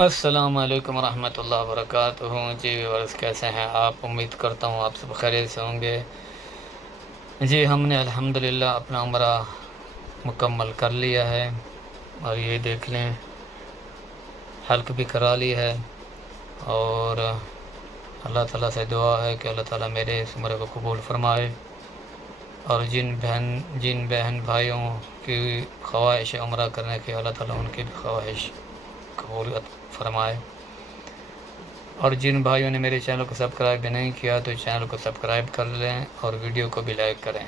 अस्सलामुअलैकुम रहमतुल्लाहि व बरकातुहू। जी व्यूअर्स, कैसे हैं आप? उम्मीद करता हूँ आप सब खैरियत से होंगे। जी हमने अल्हम्दुलिल्लाह अपना उम्रा मुकम्मल कर लिया है और ये देख लें हल्क भी करा ली है। और अल्लाह ताला से दुआ है कि अल्लाह ताला मेरे इस उम्र को कबूल फ़रमाए और जिन बहन भाइयों की ख्वाहिश है उम्रा करने की, अल्लाह ताला उनकी भी ख्वाहिश कबूल फ़रमाए। और जिन भाइयों ने मेरे चैनल को सब्सक्राइब भी नहीं किया तो चैनल को सब्सक्राइब कर लें और वीडियो को भी लाइक करें।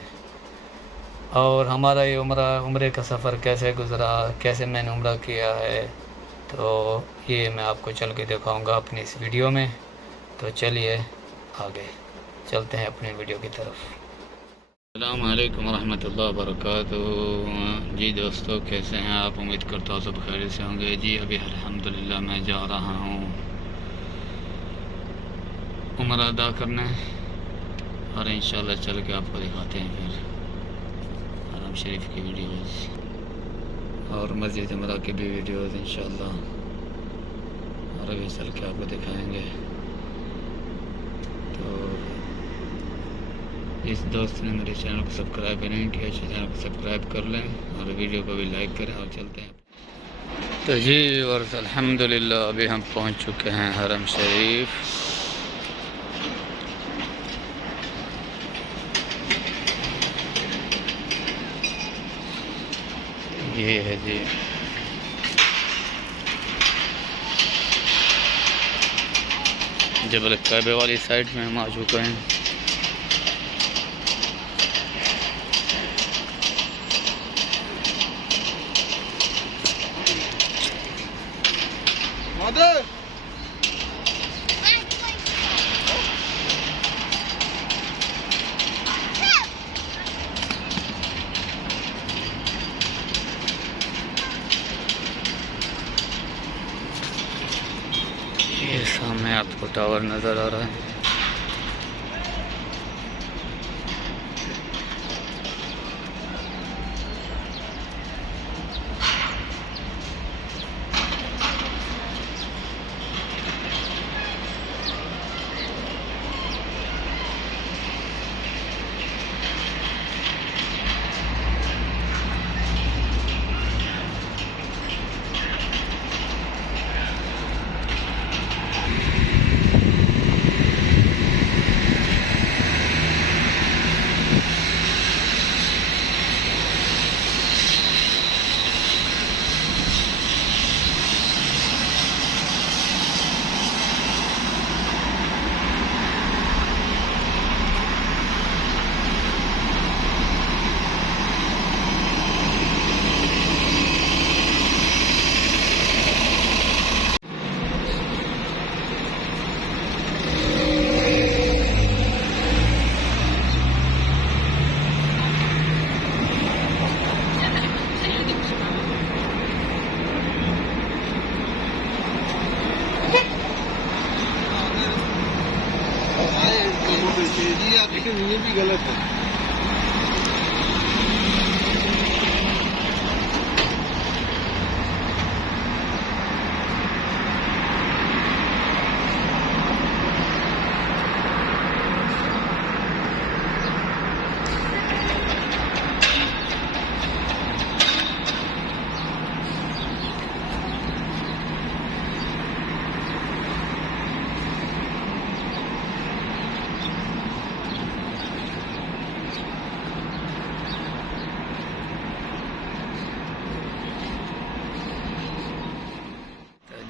और हमारा ये उम्रे का सफ़र कैसे गुज़रा, कैसे मैंने उम्रा किया है, तो ये मैं आपको चल के दिखाऊंगा अपनी इस वीडियो में। तो चलिए आगे चलते हैं अपनी वीडियो की तरफ। अस्सलामु अलैकुम रहमतुल्लाहि व बरकातुहू। जी दोस्तों, कैसे हैं आप? उम्मीद करता हूँ सब खैरियत से होंगे। जी अभी अल्हम्दुलिल्लाह मैं जा रहा हूँ उम्रा अदा करने और इंशाल्लाह चल के आपको दिखाते हैं फिर हरम शरीफ की वीडियोस और मस्जिद उम्रा की भी वीडियोस इंशाल्लाह, और अभी चल के आपको दिखाएंगे। तो जिस दोस्त ने मेरे चैनल को सब्सक्राइब नहीं किया चैनल को सब्सक्राइब कर लें और वीडियो को भी लाइक करें और चलते हैं। तो जी और अल्हम्दुलिल्लाह अभी हम पहुंच चुके हैं हरम शरीफ। ये है जी जबल कैबे वाली साइड में हम आ चुके हैं। ये सामने आपको टावर नज़र आ रहा है। लेकिन ये भी गलत है।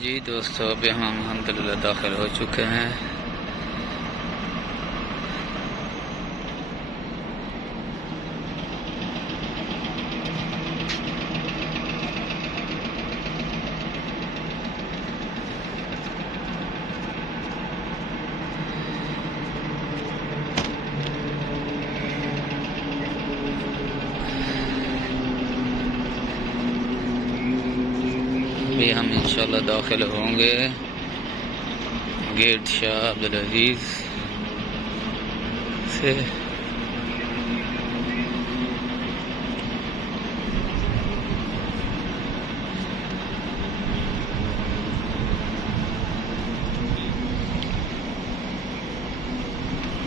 जी दोस्तों, अभी हम अल्हम्दुलिल्लाह दाखिल हो चुके हैं। अभी हम इंशाल्लाह दाखिल होंगे गेट शाह अब्दुल अजीज़ से।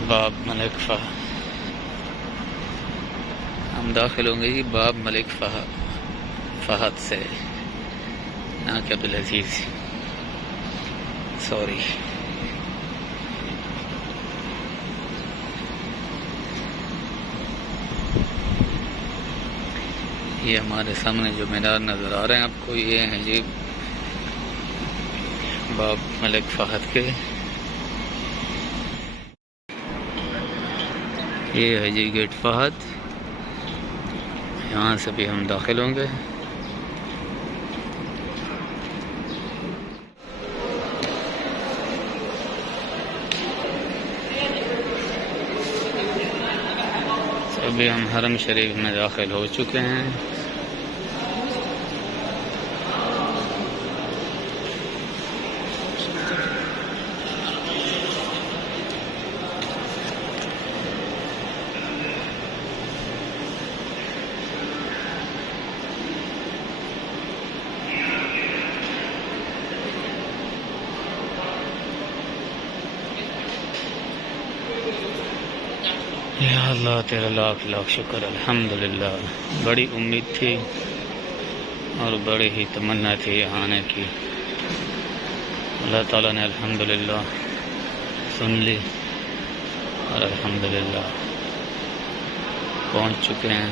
बाब मलिक फहद। हम दाखिल होंगे जी बाब मलिक फहद से, ना कि अब्दुल अजीज, सॉरी। ये हमारे सामने जो मीनार नज़र आ रहे हैं आपको, ये हैं जी बाब मलिक फहद के। ये है जी गेट फहद, यहाँ से भी हम दाखिल होंगे। अभी हम हरम शरीफ में दाखिल हो चुके हैं। या अल्लाह तेरा लाख लाख शुक्र, अल्हम्दुलिल्लाह। बड़ी उम्मीद थी और बड़ी ही तमन्ना थी यहाँ आने की। अल्लाह ताला ने अल्हम्दुलिल्लाह सुन ली और अल्हम्दुलिल्लाह पहुँच चुके हैं।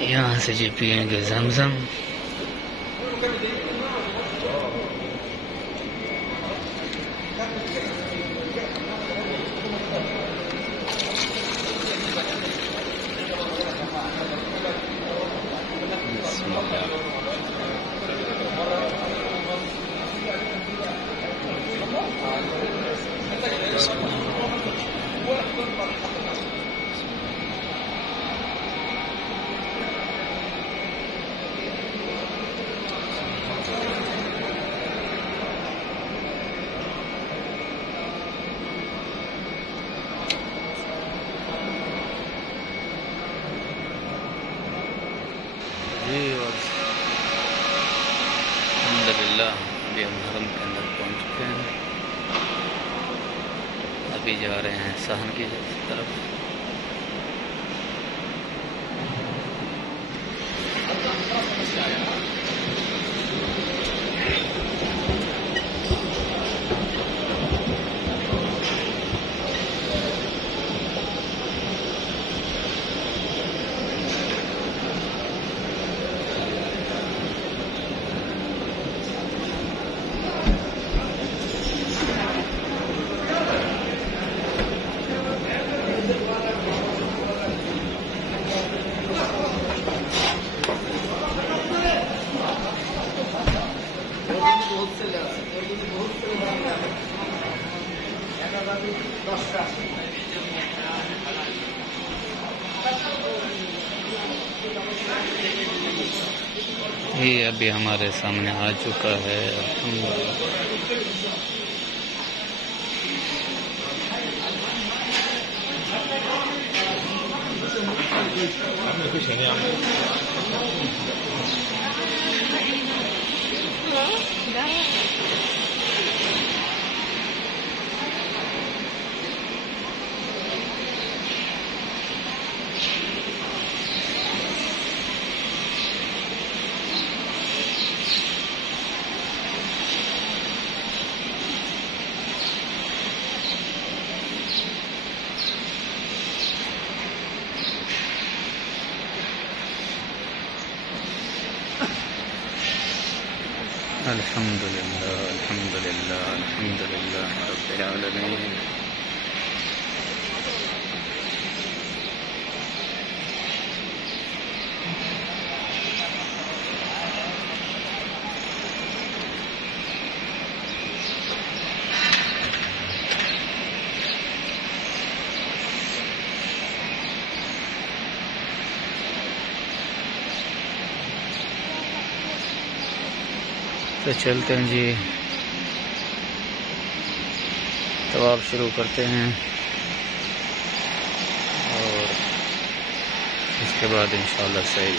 यहाँ से जी पियेंगे जमजम। जी और अल्हम्दुलिल्लाह अभी हम हरम के अंदर पहुंच चुके हैं। अभी जा रहे हैं सहन की तरफ। ये अभी हमारे सामने आ चुका है अल्हम्दुलिल्लाह अल्हम्दुलिल्लाह अल्हम्दुलिल्लाह रब्बिल आलमीन। तो चलते हैं जी तवाफ शुरू करते हैं और इसके बाद इंशाअल्लाह सही।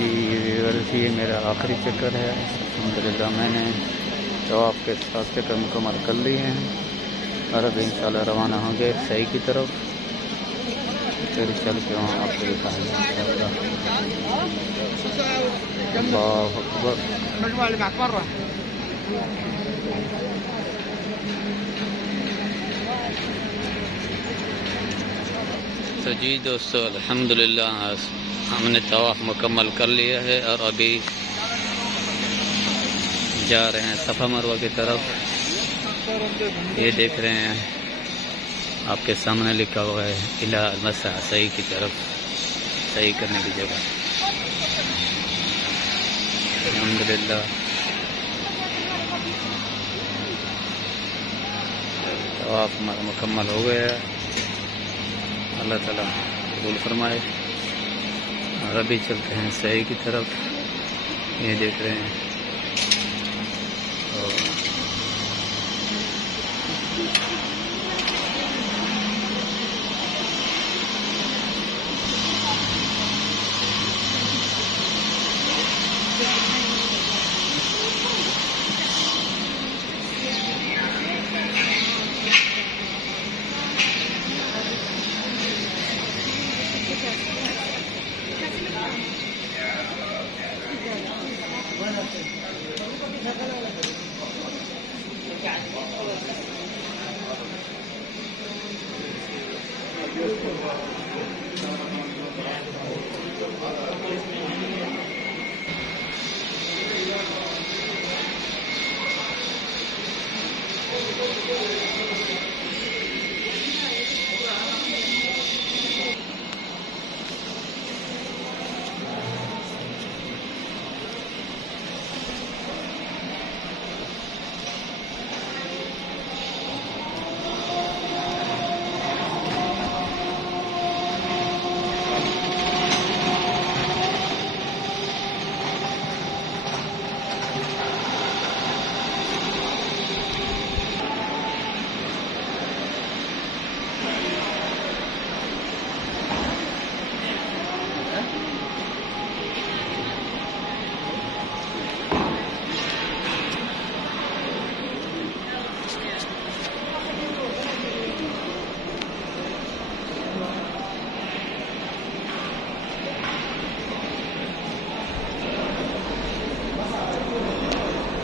जी व्यूअर्स, ये मेरा आखिरी चक्कर है। अल्हम्दुलिल्लाह मैंने तवाफ़ के रास्ते पर मुकम्मल कर लिए हैं और अब इंशाल्लाह रवाना होंगे सही की तरफ। फिर चल के वहाँ आपको दिखाएंगे इंशाल्लाह। अल्लाहु अकबर। तो जी दोस्तों अल्हम्दुलिल्लाह हमने तवाफ़ मुकम्मल कर लिया है और अभी जा रहे हैं सफ़ा मरवा की तरफ। ये देख रहे हैं आपके सामने लिखा हुआ है इला मसा, सही की तरफ, सही करने की जगह। अल्हम्दुलिल्लाह तवाफ़ हमारा मुकम्मल हो गया है। अल्लाह ताला कबूल फरमाए। और अभी चलते हैं सही की तरफ। ये देख रहे हैं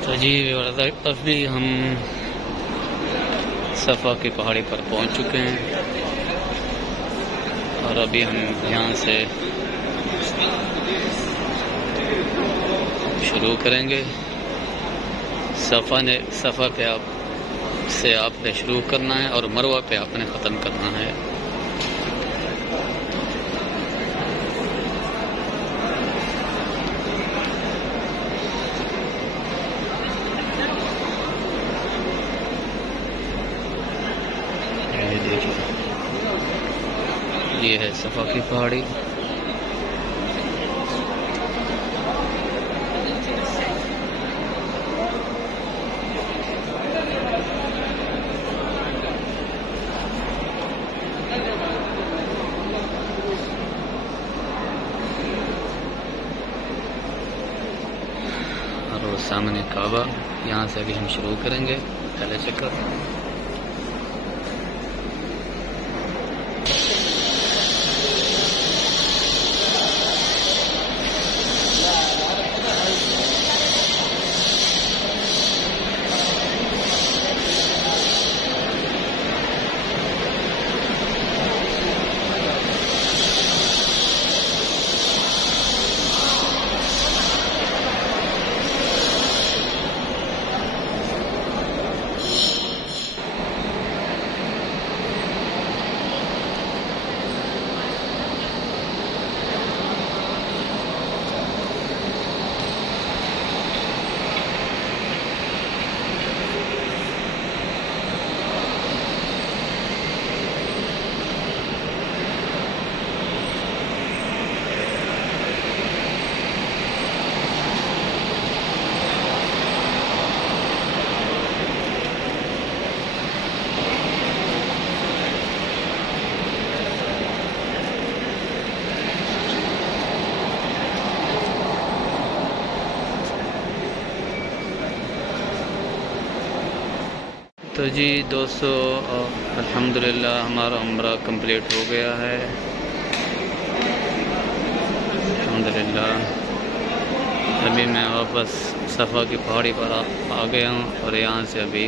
तो जी अभी हम सफ़ा की पहाड़ी पर पहुंच चुके हैं और अभी हम यहाँ से शुरू करेंगे। सफ़ा पे आपने शुरू करना है और मरवा पे आपने ख़त्म करना है। ये है सफ़ा की पहाड़ी। और वो सामने काबा, यहाँ से अभी हम शुरू करेंगे पहले चक्कर। तो जी दोस्तों अल्हम्दुलिल्लाह हमारा उम्रा कंप्लीट हो गया है अल्हम्दुलिल्लाह। अभी मैं वापस सफ़ा की पहाड़ी पर आ गया हूँ और यहाँ से अभी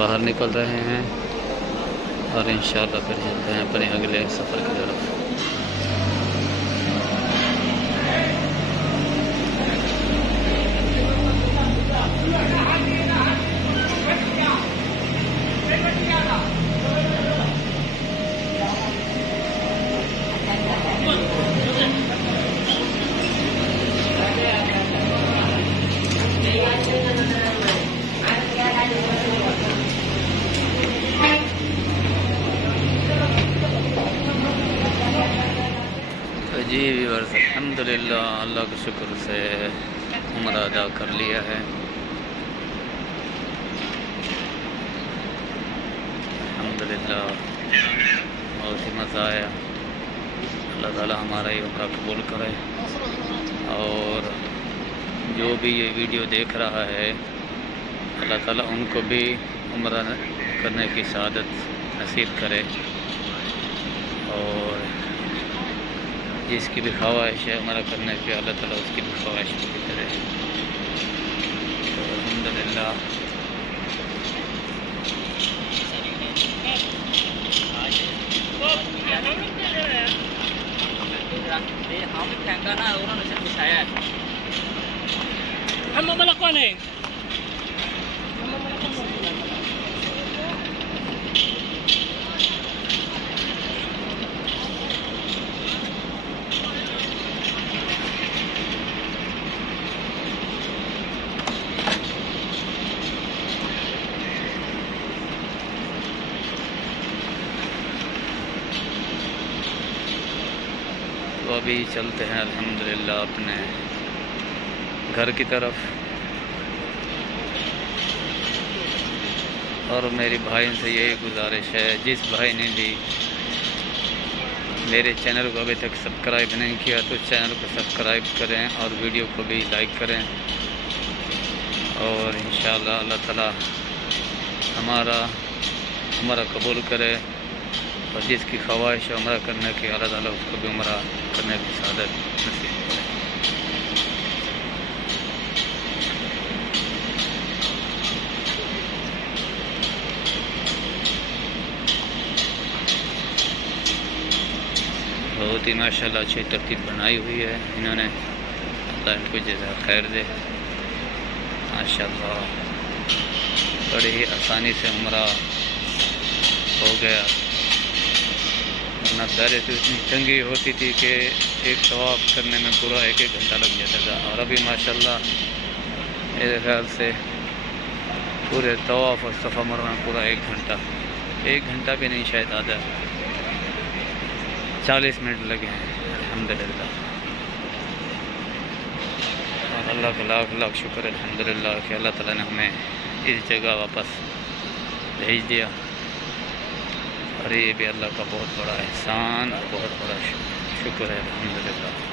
बाहर निकल रहे हैं और इंशाअल्लाह फिर चलते हैं अपने अगले सफ़र की तरफ। जी व्यूअर्स अल्हम्दुलिल्लाह अल्लाह के शुक्र से उम्र अदा कर लिया है अल्हम्दुलिल्लाह। बहुत ही मज़ा आया। अल्लाह ताला हमारा ये उम्र कबूल करे और जो भी ये वीडियो देख रहा है अल्लाह ताला उनको भी उम्र करने की सआदत नसीब करे और जिसकी भी ख्वाहिश है उम्र करने की अल्लाह ताला उसकी भी ख्वाहिश पूरी करे। तो अल्हम्दुलिल्लाह हम मला कौन है? तो अभी चलते हैं अल्हम्दुलिल्लाह अपने घर की तरफ और मेरी भाई से यही गुजारिश है जिस भाई ने भी मेरे चैनल को अभी तक सब्सक्राइब नहीं किया तो चैनल को सब्सक्राइब करें और वीडियो को भी लाइक करें और इंशाअल्लाह अल्लाह ताला हमारा उम्र कबूल करे और जिसकी ख्वाहिश है उम्र करने की अल्लाह ताला उसको भी उम्र करने की सआदत नसीब करे। बहुत ही माशाल्लाह अच्छी तरतीब बनाई हुई है इन्होंने, अल्लाह इनको जज़ा खैर दे। माशाल्लाह बड़ी ही आसानी से उम्रा हो गया, वरना पहले तो इतनी तंगी होती थी कि एक तवाफ़ करने में पूरा एक घंटा लग जाता था और अभी माशाल्लाह मेरे ख्याल से पूरे तवाफ़ और सफ़ा मरवा में पूरा एक घंटा भी नहीं, शायद आधा 40 मिनट लगे हैं अल्हम्दुलिल्लाह। और अल्लाह का लाख लाख शुक्र अल्हम्दुलिल्लाह कि अल्लाह ताला ने हमें इस जगह वापस भेज दिया और ये भी अल्लाह का बहुत बड़ा एहसान और बहुत बड़ा शुक्र है अल्हम्दुलिल्लाह।